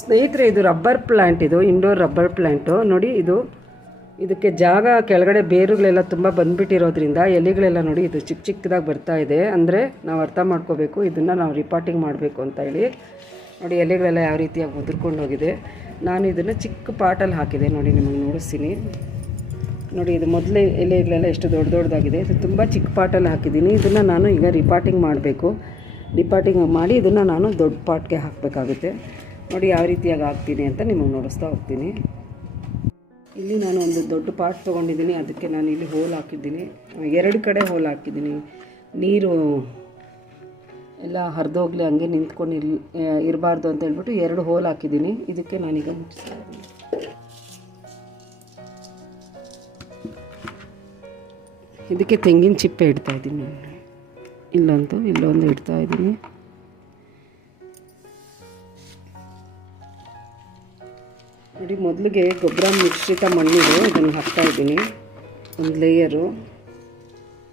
ಸ್ನೇಹಿತರೆ, ಇದು rubber plant ಇದು ಇಂಡೋರ್ ರಬ್ಬರ್ ಪ್ಲ್ಯಾಂಟು ನೋಡಿ, ಇದು ಇದಕ್ಕೆ ಜಾಗ ಕೆಳಗಡೆ ಬೇರುಗಳೆಲ್ಲ ತುಂಬ ಬಂದುಬಿಟ್ಟಿರೋದ್ರಿಂದ ಎಲೆಗಳೆಲ್ಲ ನೋಡಿ ಇದು ಚಿಕ್ಕ ಚಿಕ್ಕದಾಗಿ ಬರ್ತಾ ಇದೆ. ಅಂದರೆ ನಾವು ಅರ್ಥ ಮಾಡ್ಕೋಬೇಕು, ಇದನ್ನು ನಾವು ರಿಪಾರ್ಟಿಂಗ್ ಮಾಡಬೇಕು ಅಂತ ಹೇಳಿ. ನೋಡಿ, ಎಲೆಗಳೆಲ್ಲ ಯಾವ ರೀತಿಯಾಗಿ ಉದುರ್ಕೊಂಡು ಹೋಗಿದೆ. ನಾನು ಇದನ್ನು ಚಿಕ್ಕ ಪಾಟಲ್ಲಿ ಹಾಕಿದೆ, ನೋಡಿ ನಿಮಗೆ ನೋಡಿಸ್ತೀನಿ. ನೋಡಿ, ಇದು ಮೊದಲೇ ಎಲೆಗಳೆಲ್ಲ ಎಷ್ಟು ದೊಡ್ಡ ದೊಡ್ಡದಾಗಿದೆ ಇದು ತುಂಬ ಚಿಕ್ಕ ಪಾಟಲ್ಲಿ ಹಾಕಿದ್ದೀನಿ. ಇದನ್ನು ನಾನು ಈಗ ರಿಪಾರ್ಟಿಂಗ್ ಮಾಡಬೇಕು. ರಿಪಾರ್ಟಿಂಗ್ ಮಾಡಿ ಇದನ್ನು ನಾನು ದೊಡ್ಡ ಪಾಟ್ಗೆ ಹಾಕಬೇಕಾಗುತ್ತೆ. ನೋಡಿ ಯಾವ ರೀತಿಯಾಗಿ ಹಾಕ್ತೀನಿ ಅಂತ ನಿಮಗೆ ನೋಡಿಸ್ತಾ ಹೋಗ್ತೀನಿ. ಇಲ್ಲಿ ನಾನು ಒಂದು ದೊಡ್ಡ ಪಾಟ್ ತೊಗೊಂಡಿದ್ದೀನಿ. ಅದಕ್ಕೆ ನಾನು ಇಲ್ಲಿ ಹೋಲ್ ಹಾಕಿದ್ದೀನಿ. ಎರಡು ಕಡೆ ಹೋಲ್ ಹಾಕಿದ್ದೀನಿ. ನೀರು ಎಲ್ಲ ಹರಿದೋಗ್ಲಿ ಹಂಗೆ ನಿಂತ್ಕೊಂಡು ಇಲ್, ಇರಬಾರ್ದು ಅಂತ ಹೇಳ್ಬಿಟ್ಟು ಎರಡು ಹೋಲ್ ಹಾಕಿದ್ದೀನಿ. ಇದಕ್ಕೆ ನಾನೀಗ ಇದ್ದೀನಿ. ಇದಕ್ಕೆ ತೆಂಗಿನ ಚಿಪ್ಪೆ ಇಡ್ತಾ ಇದ್ದೀನಿ. ಇಲ್ಲೊಂದು ಇಲ್ಲೊಂದು ಇಡ್ತಾ ನೋಡಿ, ಮೊದಲಿಗೆ ಗೊಬ್ಬರ ಮಿಶ್ರಿತ ಮಣ್ಣಿದೆ ಇದನ್ನು ಹಾಕ್ತಾ ಇದ್ದೀನಿ. ಒಂದು ಲೇಯರು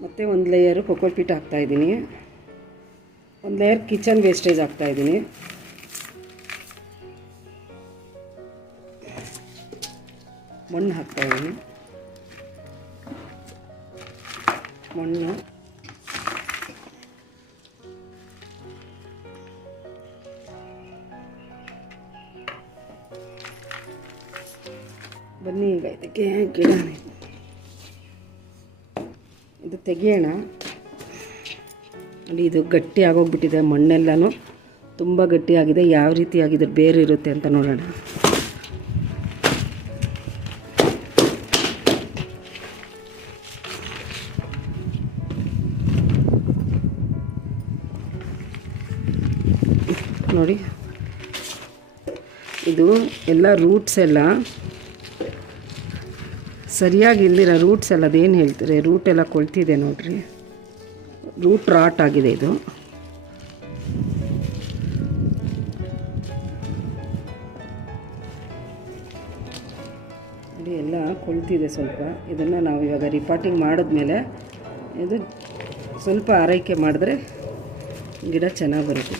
ಮತ್ತು ಒಂದು ಲೇಯರು ಹಾಕ್ತಾ ಇದ್ದೀನಿ. ಒಂದು ಲೇಯರ್ ಕಿಚನ್ ವೇಸ್ಟೇಜ್ ಹಾಕ್ತಾ ಇದ್ದೀನಿ. ಮಣ್ಣು ಹಾಕ್ತಾ ಇದ್ದೀನಿ. ಮಣ್ಣು. ಬನ್ನಿ ಈಗ ಇದಕ್ಕೆ ಗಿಡ ಇದು ತೆಗಿಯೋಣ. ಅಲ್ಲಿ ಇದು ಗಟ್ಟಿ ಆಗೋಗ್ಬಿಟ್ಟಿದೆ ಮಣ್ಣೆಲ್ಲನೂ. ತುಂಬ ಗಟ್ಟಿಯಾಗಿದೆ, ಯಾವ ರೀತಿ ಆಗಿದೆ ಬೇರೆ ಇರುತ್ತೆ ಅಂತ ನೋಡೋಣ. ನೋಡಿ. ಇದು ಎಲ್ಲ ರೂಟ್ಸ್ ಎಲ್ಲ ಸರಿಯಾಗಿ ಇಲ್ದಿರ ರೂಟ್ಸ್ ಎಲ್ಲ ಅದೇನು ಹೇಳ್ತಾರೆ? ರೂಟ್ ಎಲ್ಲ ಕೊಳ್ತಿದೆ ನೋಡ್ರಿ. ರೂಟ್ ರಾಟ್ ಆಗಿದೆ ಇದು. ಎಲ್ಲ ಕೊಳ್ತಿದೆ ಸ್ವಲ್ಪ. ಇದನ್ನು ನಾವು ಇವಾಗ ರಿಪಾರ್ಟಿಂಗ್ ಮಾಡಿದ್ಮೇಲೆ ಇದು ಸ್ವಲ್ಪ ಆರೈಕೆ ಮಾಡಿದ್ರೆ ಗಿಡ ಚೆನ್ನಾಗಿ ಬರುತ್ತೆ.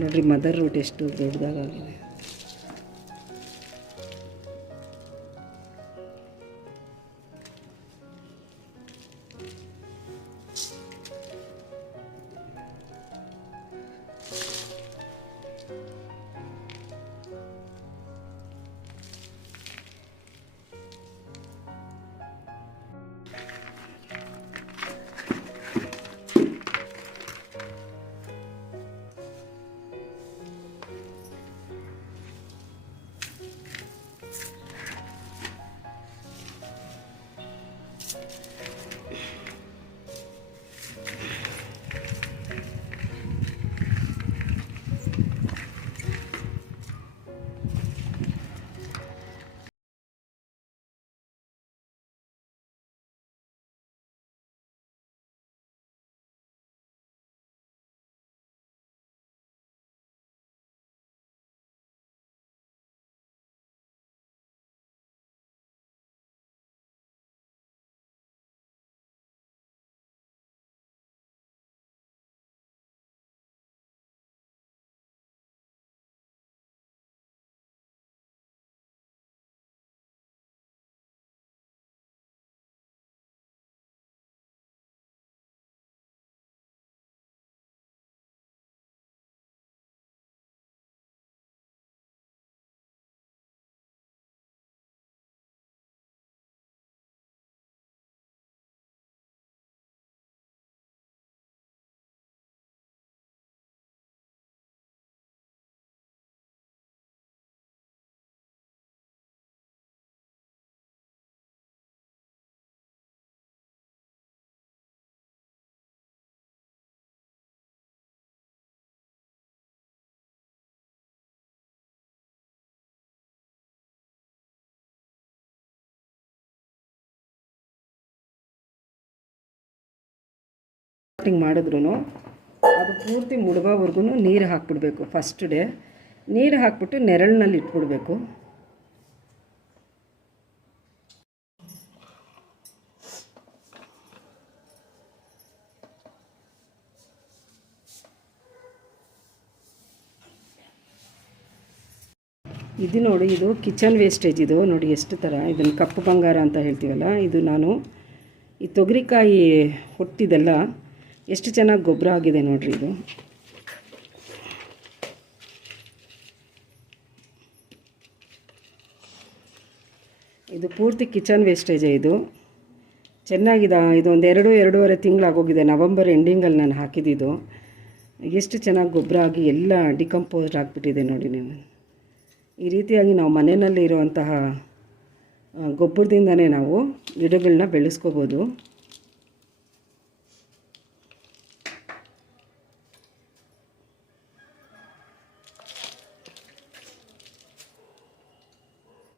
ನೋಡಿರಿ ಮದರ್ ರೂಟ್ ಎಷ್ಟು ದೊಡ್ಡದಾಗಿದೆ. ಕಟಿಂಗ್ ಮಾಡಿದ್ರು ಅದು ಪೂರ್ತಿ ಮುಳುಗೋವರೆಗೂ ನೀರು ಹಾಕ್ಬಿಡ್ಬೇಕು ಫಸ್ಟ್ ಡೇ ನೀರು ಹಾಕ್ಬಿಟ್ಟು ನೆರಳಿನಲ್ಲಿ ಇಟ್ಬಿಡ್ಬೇಕು. ಇದು ನೋಡಿ, ಇದು ಕಿಚನ್ ವೇಸ್ಟೇಜ್ ಇದು. ನೋಡಿ, ಎಷ್ಟು ಥರ ಇದನ್ನು ಕಪ್ಪು ಬಂಗಾರ ಅಂತ ಹೇಳ್ತೀವಲ್ಲ, ಇದು ನಾನು ಈ ತೊಗರಿಕಾಯಿ ಹೊಟ್ಟಿದೆಲ್ಲ ಎಷ್ಟು ಚೆನ್ನಾಗಿ ಗೊಬ್ಬರ ಆಗಿದೆ ನೋಡಿರಿ ಇದು? ಇದು ಪೂರ್ತಿ ಕಿಚನ್ ವೇಸ್ಟೇಜೇ ಇದು. ಚೆನ್ನಾಗಿದೆ ಇದೊಂದು ಎರಡು, ಎರಡೂವರೆ ತಿಂಗಳಾಗೋಗಿದೆ. ನವಂಬರ್ ಎಂಡಿಂಗಲ್ಲಿ ನಾನು ಹಾಕಿದ್ದು ಎಷ್ಟು ಚೆನ್ನಾಗಿ ಗೊಬ್ಬರ ಆಗಿ ಎಲ್ಲ ಡಿಕಂಪೋಸ್ಡ್ ಆಗಿಬಿಟ್ಟಿದೆ ನೋಡಿ ನೀವು. ಈ ರೀತಿಯಾಗಿ ನಾವು ಮನೆಯಲ್ಲಿ ಇರುವಂತಹ ಗೊಬ್ಬರದಿಂದನೇ ನಾವು ಗಿಡಗಳನ್ನ ಬೆಳೆಸ್ಕೋಬೋದು.